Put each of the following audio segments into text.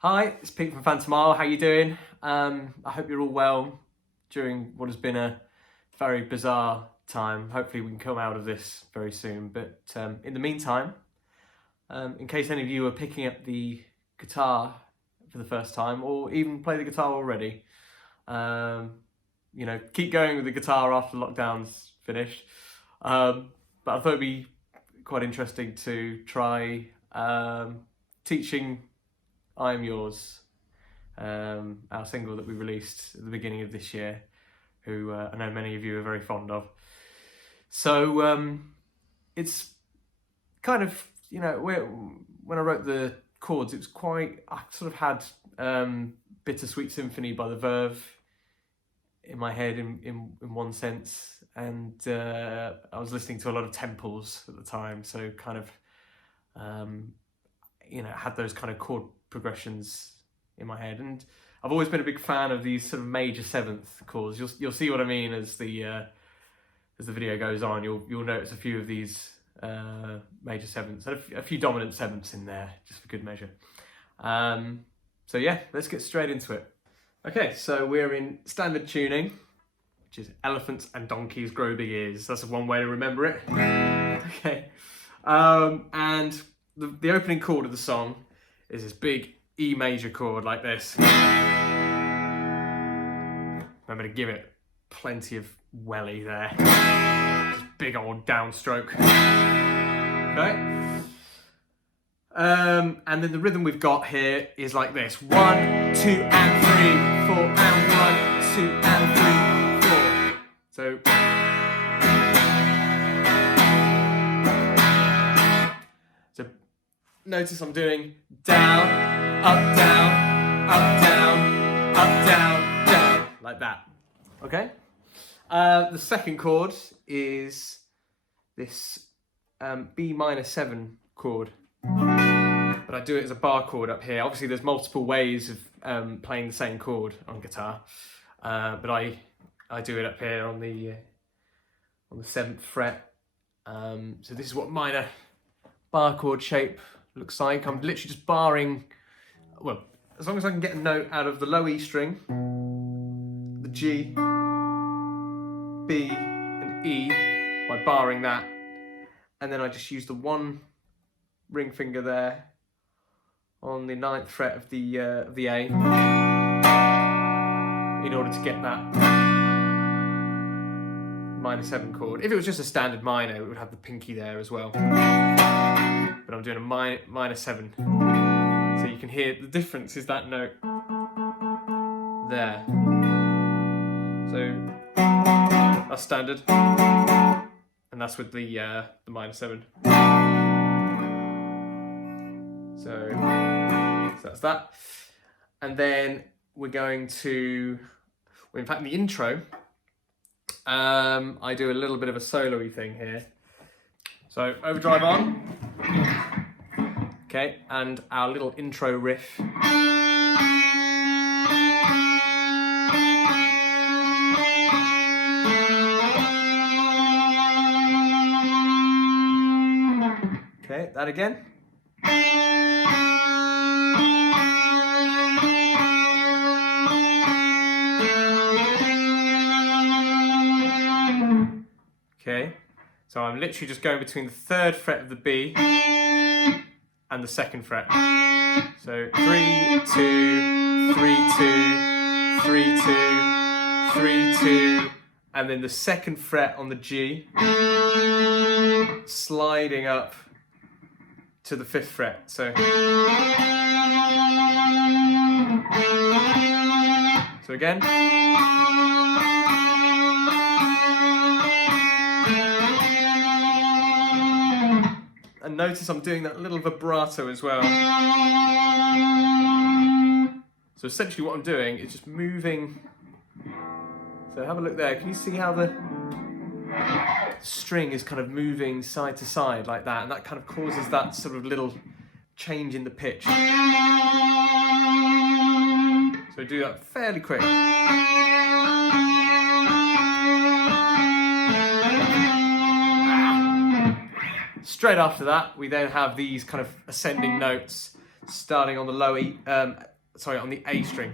Hi, it's Pete from Phantom Isle. How you doing? I hope you're all well during what has been a very bizarre time. Hopefully we can come out of this very soon. But in the meantime, in case any of you are picking up the guitar for the first time or even play the guitar already, keep going with the guitar after lockdown's finished. But I thought it'd be quite interesting to try teaching I Am Yours, our single that we released at the beginning of this year, who I know many of you are very fond of. So it's kind of, when I wrote the chords, it was I sort of had Bittersweet Symphony by the Verve in my head in one sense, and I was listening to a lot of Temples at the time, so kind of, had those kind of chord progressions in my head, and I've always been a big fan of these sort of major seventh chords. You'll see what I mean as the video goes on. You'll notice a few of these major sevenths and a few dominant sevenths in there, just for good measure. So yeah, let's get straight into it. Okay, so we're in standard tuning, which is elephants and donkeys grow big ears. That's one way to remember it. Okay, and the opening chord of the song is this big E major chord like this. Remember to give it plenty of welly there. Just big old downstroke. Okay. And then the rhythm we've got here is like this: 1, 2, and 3, 4, and 1, 2, and 3, 4. So notice I'm doing down, up, down, up, down, up, down, down, like that. Okay? The second chord is this B minor 7 chord, but I do it as a bar chord up here. Obviously there's multiple ways of playing the same chord on guitar, but I do it up here on the 7th fret. So this is what minor bar chord shape looks like. I'm literally just barring, well, as long as I can get a note out of the low E string, the G, B, and E by barring that, and then I just use the one ring finger there on the 9th fret of the A in order to get that minor 7 chord. If it was just a standard minor, it would have the pinky there as well. But I'm doing a minor 7. So you can hear the difference is that note there. So that's standard, and that's with the minor 7. So that's that. And then we're going to, well, in fact, in the intro, I do a little bit of a solo-y thing here. So overdrive on. Okay, and our little intro riff. Okay, that again. Okay, so I'm literally just going between the 3rd fret of the B and the 2nd fret. So 3, 2, 3, 2, 3, 2, 3, 2, and then the 2nd fret on the G, sliding up to the 5th fret. So again. And notice I'm doing that little vibrato as well. So essentially what I'm doing is just moving. So have a look there. Can you see how the string is kind of moving side to side like that? And that kind of causes that sort of little change in the pitch. So do that fairly quick. Straight after that, we then have these kind of ascending notes starting on the low E, on the A string.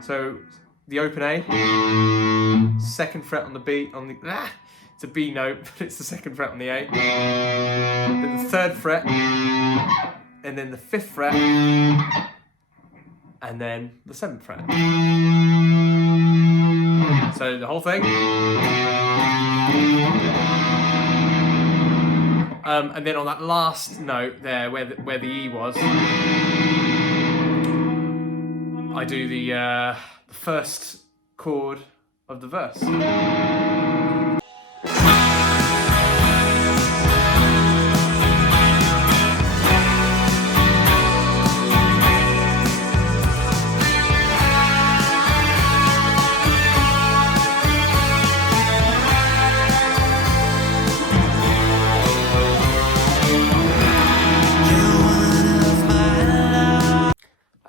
So the open A, second fret on the B, it's a B note, but it's the second fret on the A. Then the third fret, and then the fifth fret, and then the seventh fret. So the whole thing. And then on that last note there, where the E was, I do the first chord of the verse.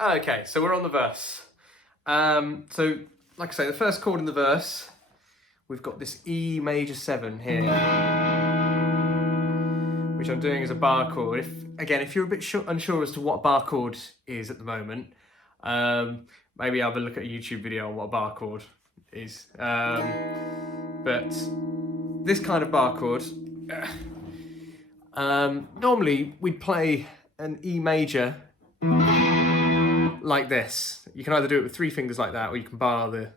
Okay, so we're on the verse. So, like I say, the first chord in the verse, we've got this E major 7 here, which I'm doing as a bar chord. If you're a bit unsure as to what a bar chord is at the moment, maybe have a look at a YouTube video on what a bar chord is. But this kind of bar chord, normally we'd play an E major like this. You can either do it with 3 fingers like that, or you can bar the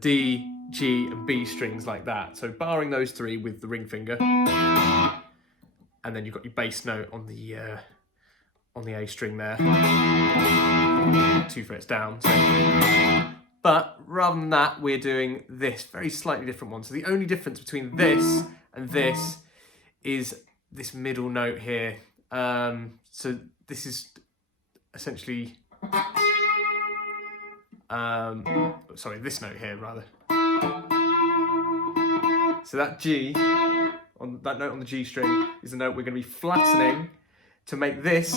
D, G, and B strings like that. So barring those 3 with the ring finger, and then you've got your bass note on the A string there, 2 frets down. So. But rather than that, we're doing this very slightly different one. So the only difference between this and this is this middle note here. So this is essentially, this note here rather. So that G, on that note on the G string, is the note we're going to be flattening to make this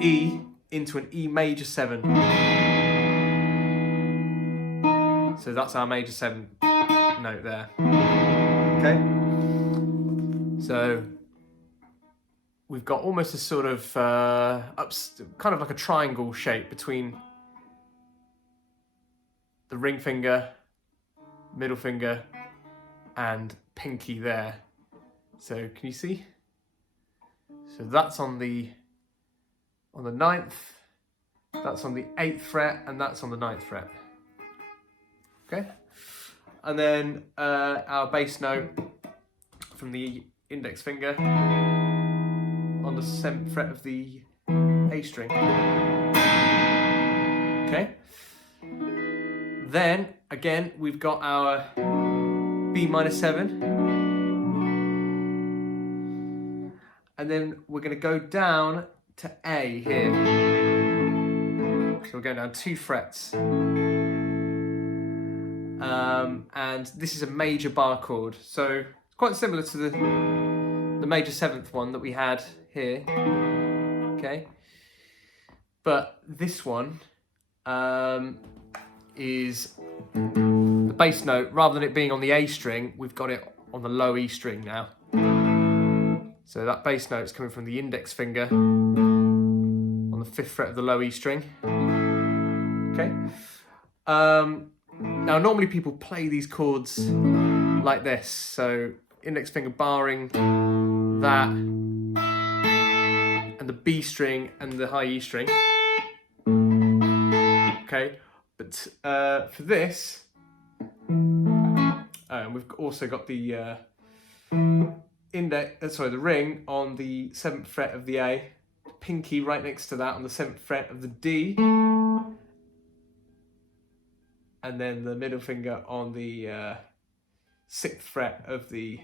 E into an E major 7. So that's our major 7 note there. Okay? So we've got almost a sort of kind of like a triangle shape between the ring finger, middle finger, and pinky there. So can you see? So that's on the 9th, that's on the 8th fret, and that's on the 9th fret. Okay? And then our bass note from the index finger on the 7th fret of the A string. Okay? Then, again, we've got our B minor 7. And then we're going to go down to A here. So we're going down 2 frets. And this is a major bar chord. So it's quite similar to the major 7th one that we had here. Okay. But this one is the bass note. Rather than it being on the A string, we've got it on the low E string now. So that bass note is coming from the index finger on the 5th fret of the low E string. Okay. Now normally people play these chords like this. So index finger barring that, and the B string and the high E string. Okay. But for this, we've also got the the ring on the 7th fret of the A, pinky right next to that on the 7th fret of the D, and then the middle finger on the 6th fret of the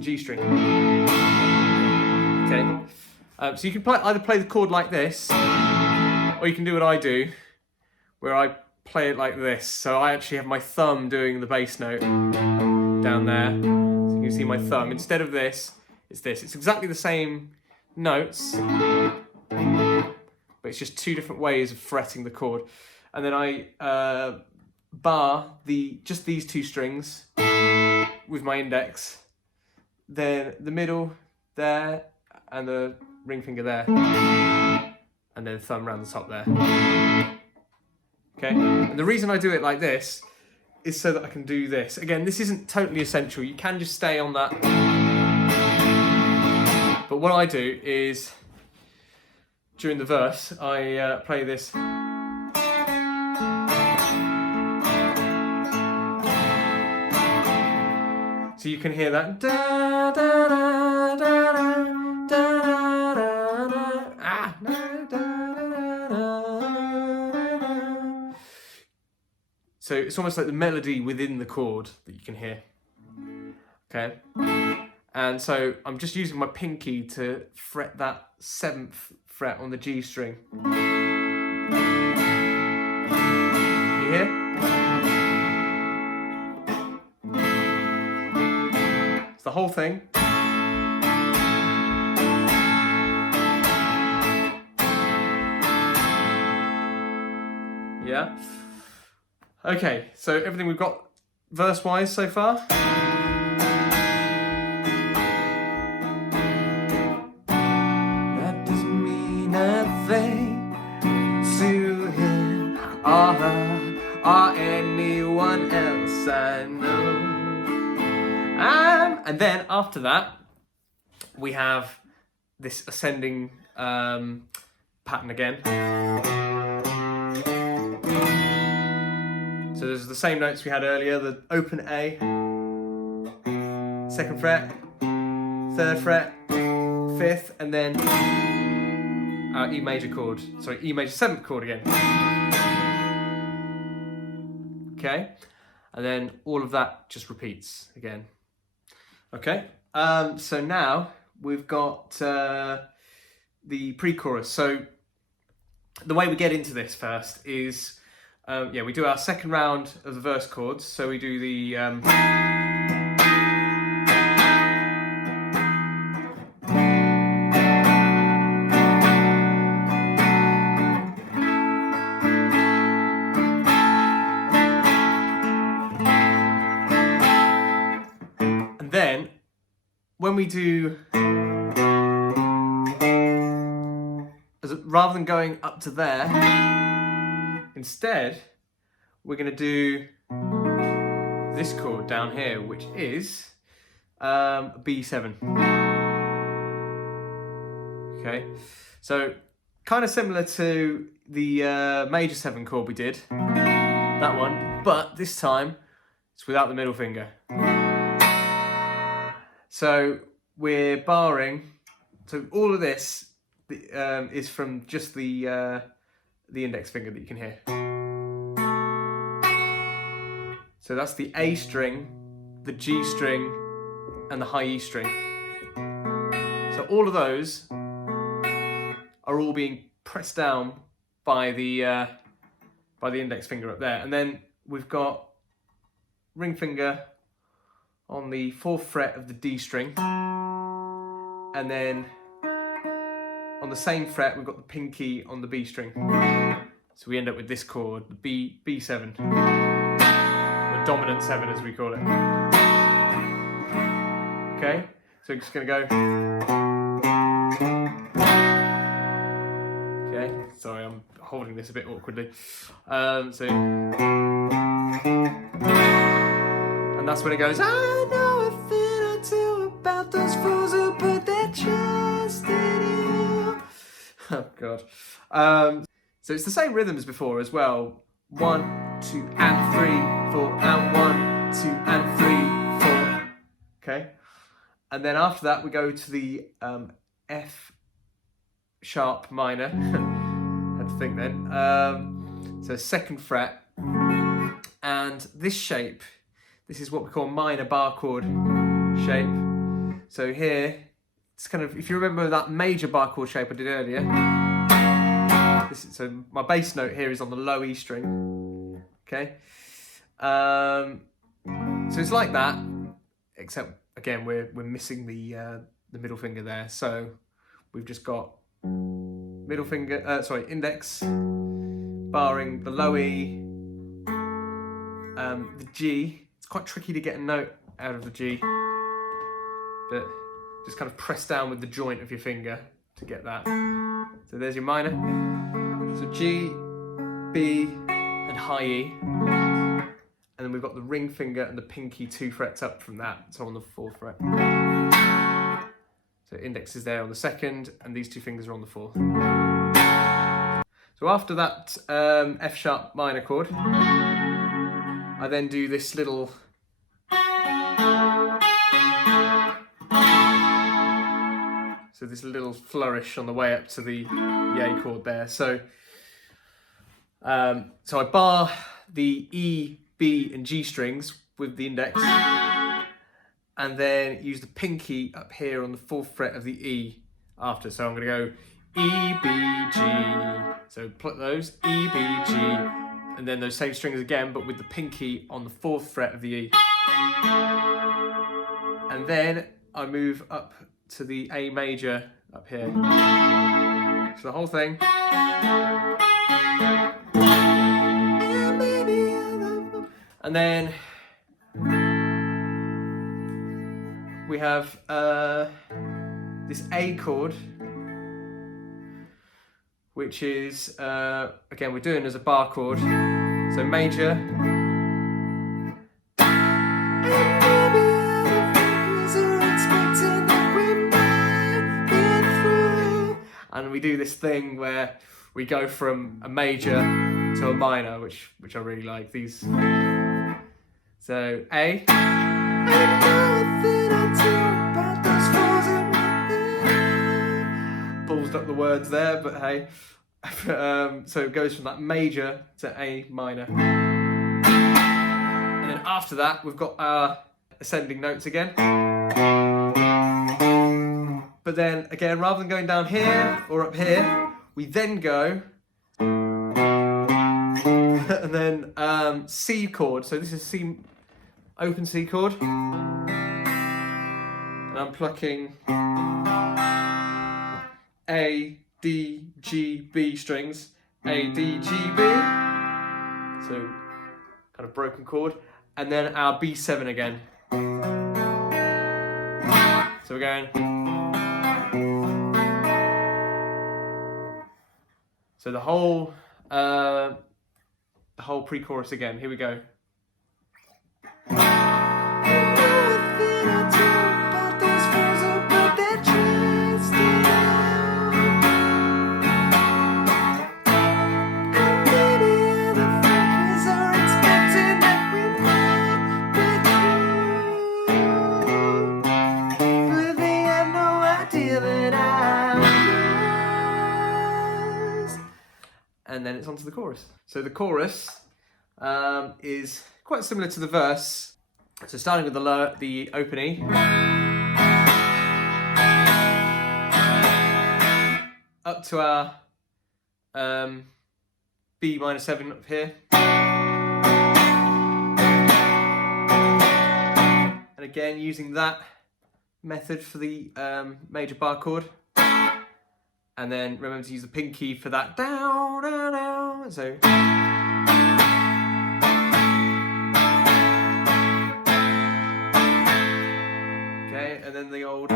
G string. Okay, so you can either play the chord like this, or you can do what I do, where I play it like this. So I actually have my thumb doing the bass note down there. So you can see my thumb. Instead of this, it's this. It's exactly the same notes, but it's just 2 different ways of fretting the chord. And then I bar just these two strings with my index, then the middle there, and the ring finger there, and then thumb around the top there. Okay, and the reason I do it like this is so that I can do this. Again, this isn't totally essential. You can just stay on that. But what I do is, during the verse, I play this. So you can hear that. Da, da, da, da, da, da, da, da, ah, da, da, da, da. So it's almost like the melody within the chord that you can hear. Okay? And so I'm just using my pinky to fret that 7th fret on the G string. You hear? It's the whole thing. Yeah? Okay, so everything we've got verse-wise so far. That doesn't mean a thing to him or her or anyone else I know. And then after that, we have this ascending pattern again. So there's the same notes we had earlier, the open A, 2nd fret, 3rd fret, 5th, and then our E major chord, sorry, E major 7th chord again. Okay, and then all of that just repeats again. Okay, so now we've got the pre-chorus. So the way we get into this first is, we do our second round of the verse chords. So we do the and then when we do, rather than going up to there, instead, we're going to do this chord down here, which is B7. Okay, so kind of similar to the major 7 chord we did, that one, but this time it's without the middle finger. So we're barring, so all of this is from just the index finger that you can hear. So that's the A string, the G string, and the high E string. So all of those are all being pressed down by the index finger up there, and then we've got ring finger on the 4th fret of the D string, and then on the same fret we've got the pinky on the B string. So we end up with this chord, the B7, the dominant 7 as we call it. Okay, so we're just going to go. Okay, sorry, I'm holding this a bit awkwardly. And that's when it goes, I know a thing or two about those fools who put their trust in you. Oh, God. So it's the same rhythm as before as well. 1, 2, and 3, 4, and 1, 2, and 3, 4. Okay? And then after that, we go to the F sharp minor. Had to think then. So 2nd fret. And this shape, this is what we call minor bar chord shape. So here, it's kind of, if you remember that major bar chord shape I did earlier, so my bass note here is on the low E string. Okay? So it's like that, except again we're missing the middle finger there. So we've just got middle finger, index, barring the low E, the G. It's quite tricky to get a note out of the G, but just kind of press down with the joint of your finger to get that. So there's your minor. So G, B, and high E. And then we've got the ring finger and the pinky 2 frets up from that, so on the 4th fret. So index is there on the 2nd, and these 2 fingers are on the 4th. So after that F sharp minor chord, I then do this little flourish on the way up to the A chord there. So I bar the E, B, and G strings with the index, and then use the pinky up here on the 4th fret of the E after. So I'm going to go E, B, G. So pluck those, E, B, G, and then those same strings again, but with the pinky on the 4th fret of the E. And then I move up to the A major up here. So the whole thing. And then we have this A chord, which is, again, we're doing as a bar chord. So major. And we do this thing where we go from a major to a minor, which I really like. These. So A. Ballsed up the words there, but hey. So it goes from that major to A minor. And then after that, we've got our ascending notes again. But then again, rather than going down here or up here, we then go and then C chord. So this is C, open C chord, and I'm plucking A, D, G, B strings, A, D, G, B. So kind of broken chord, and then our B7 again. So we're going. So the whole pre-chorus again. Here we go. And then it's onto the chorus. So the chorus is quite similar to the verse. So starting with the open E, up to our B minor 7 up here, and again using that method for the major bar chord. And then remember to use the pinky for that down, down, down. So okay, and then the old.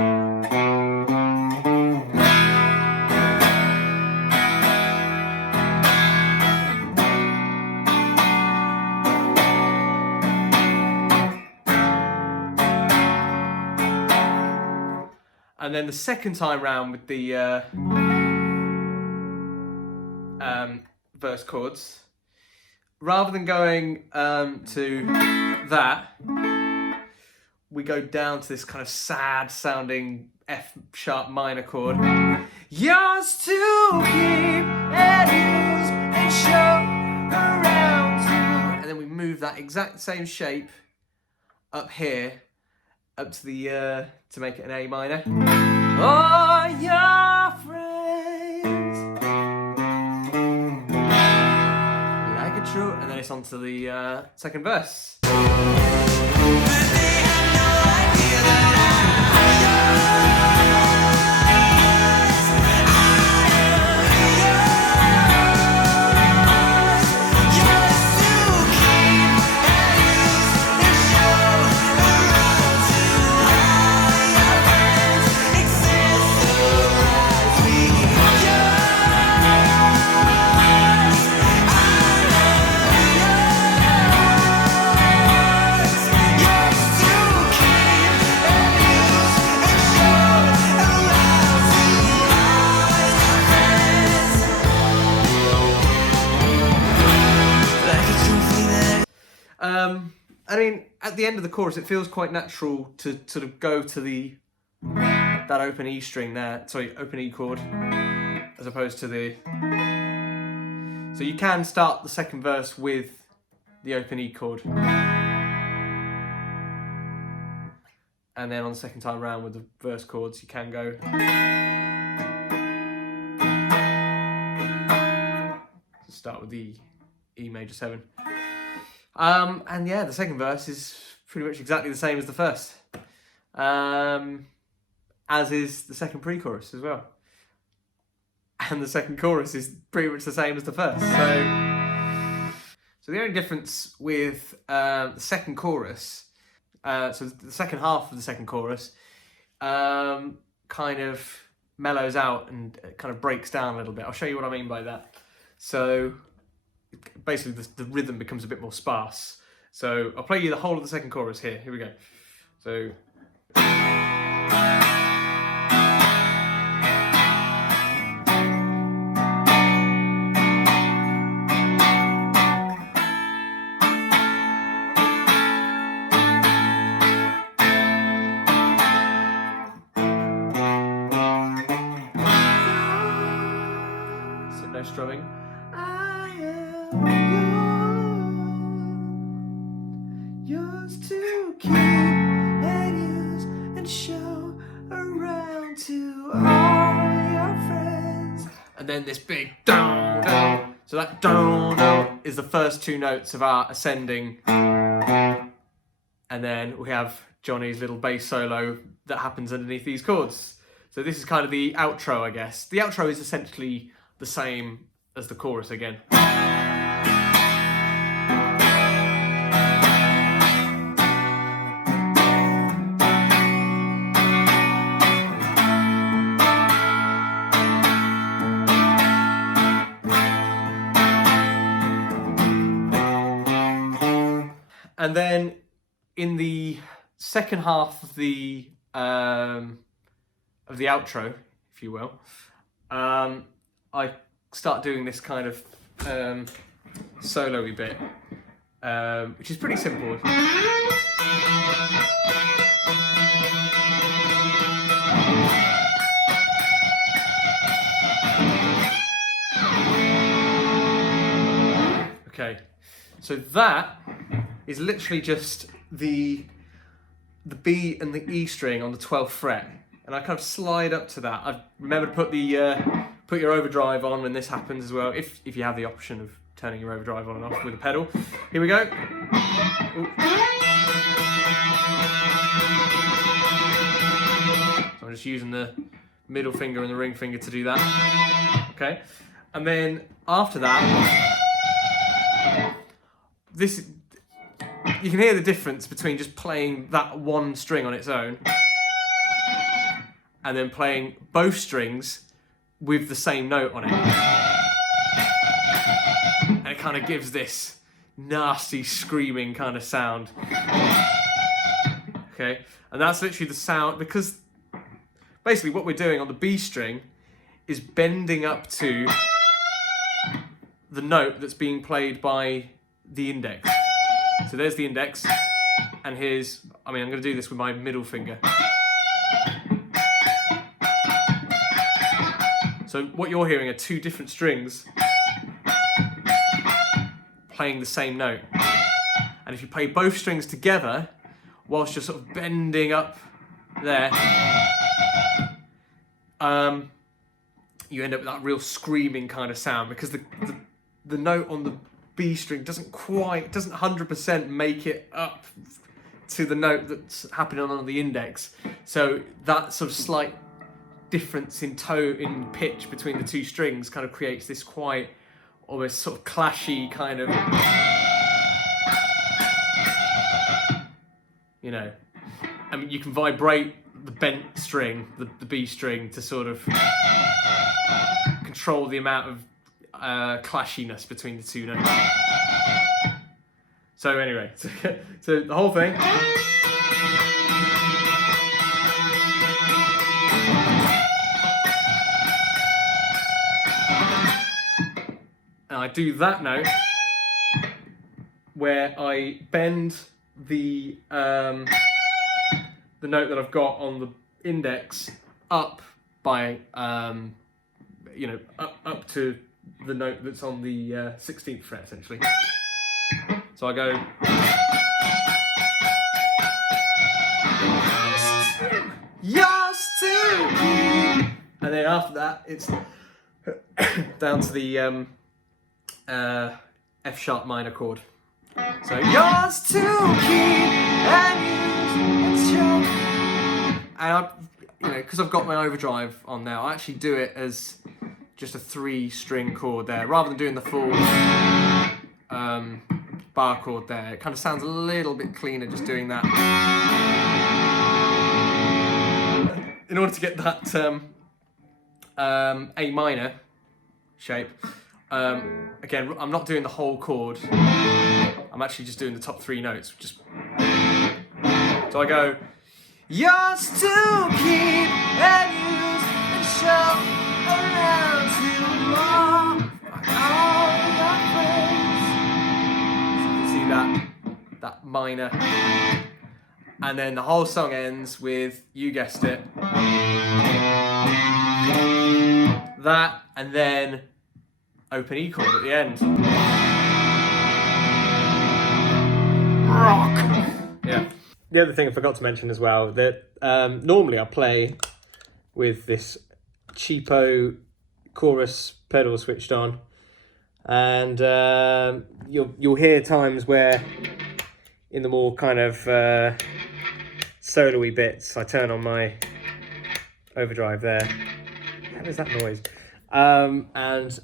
And then the second time round with the verse chords, rather than going to that, we go down to this kind of sad sounding F sharp minor chord. Yours to keep and use and show around to. And then we move that exact same shape up here, up to the to make it an A minor. Oh, your friends, like a true, and then it's on to the second verse. But they had no idea that I at the end of the chorus, it feels quite natural to sort of go to that open E string there. Sorry, open E chord, as opposed to the. So you can start the second verse with the open E chord, and then on the second time round with the verse chords, you can go. Start with the E major 7. And yeah, the second verse is pretty much exactly the same as the first. As is the second pre-chorus as well. And the second chorus is pretty much the same as the first. So the only difference with the second chorus, so the second half of the second chorus, kind of mellows out and kind of breaks down a little bit. I'll show you what I mean by that. So basically the rhythm becomes a bit more sparse. So I'll play you the whole of the second chorus here. Here we go. So. So no strumming. I am yours to keep and use and show around to all your friends. And then this big down, down. So that down, down is the first two notes of our ascending. And then we have Johnny's little bass solo that happens underneath these chords. So this is kind of the outro, I guess. The outro is essentially the same as the chorus again. And then in the second half of the outro, if you will, I start doing this kind of solo-y bit, which is pretty simple. Okay, so that is literally just the B and the E string on the 12th fret, and I kind of slide up to that. I remember to put put your overdrive on when this happens as well, if you have the option of turning your overdrive on and off with a pedal. Here we go. Ooh. So I'm just using the middle finger and the ring finger to do that. Okay, and then after that, you can hear the difference between just playing that one string on its own and then playing both strings with the same note on it. And it kind of gives this nasty screaming kind of sound. Okay, and that's literally the sound, because basically what we're doing on the B string is bending up to the note that's being played by the index. So there's the index, and here's, I'm going to do this with my middle finger. So what you're hearing are two different strings playing the same note. And if you play both strings together, whilst you're sort of bending up there, you end up with that real screaming kind of sound, because the note on the B string doesn't 100% make it up to the note that's happening on the index. So that sort of slight difference in tone, in pitch between the two strings kind of creates this quite almost sort of clashy kind of, you know, I mean, you can vibrate the bent string, the B string, to sort of control the amount of clashiness between the two notes. So anyway, so the whole thing. And I do that note where I bend the note that I've got on the index up by you know, up to the note that's on the 16th fret essentially. So I go. Yours to keep. And then after that, it's down to the F sharp minor chord. So yours to keep and use. And I, you know, because I've got my overdrive on now, I actually do it as just a 3-string chord there, rather than doing the full bar chord there. It kind of sounds a little bit cleaner just doing that. In order to get that A minor shape, again, I'm not doing the whole chord. I'm actually just doing the top 3 notes. Just so I go, yours to keep and use and show around to all your friends. So you can see that minor. And then the whole song ends with, you guessed it, that, and then open E chord at the end. Rock! Yeah. The other thing I forgot to mention as well, that normally I play with this cheapo chorus pedal switched on, and you'll hear times where in the more kind of solo-y bits, I turn on my overdrive there. How is that noise? And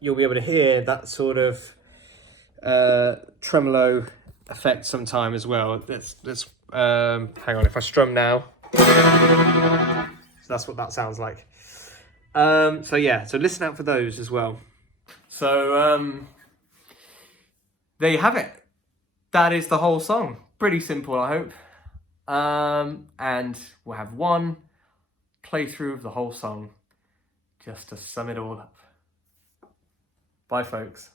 you'll be able to hear that sort of tremolo effect sometime as well. Let's hang on, if I strum now. So that's what that sounds like. So yeah, so listen out for those as well. So there you have it. That is the whole song. Pretty simple, I hope. And we'll have one playthrough of the whole song just to sum it all up. Bye, folks.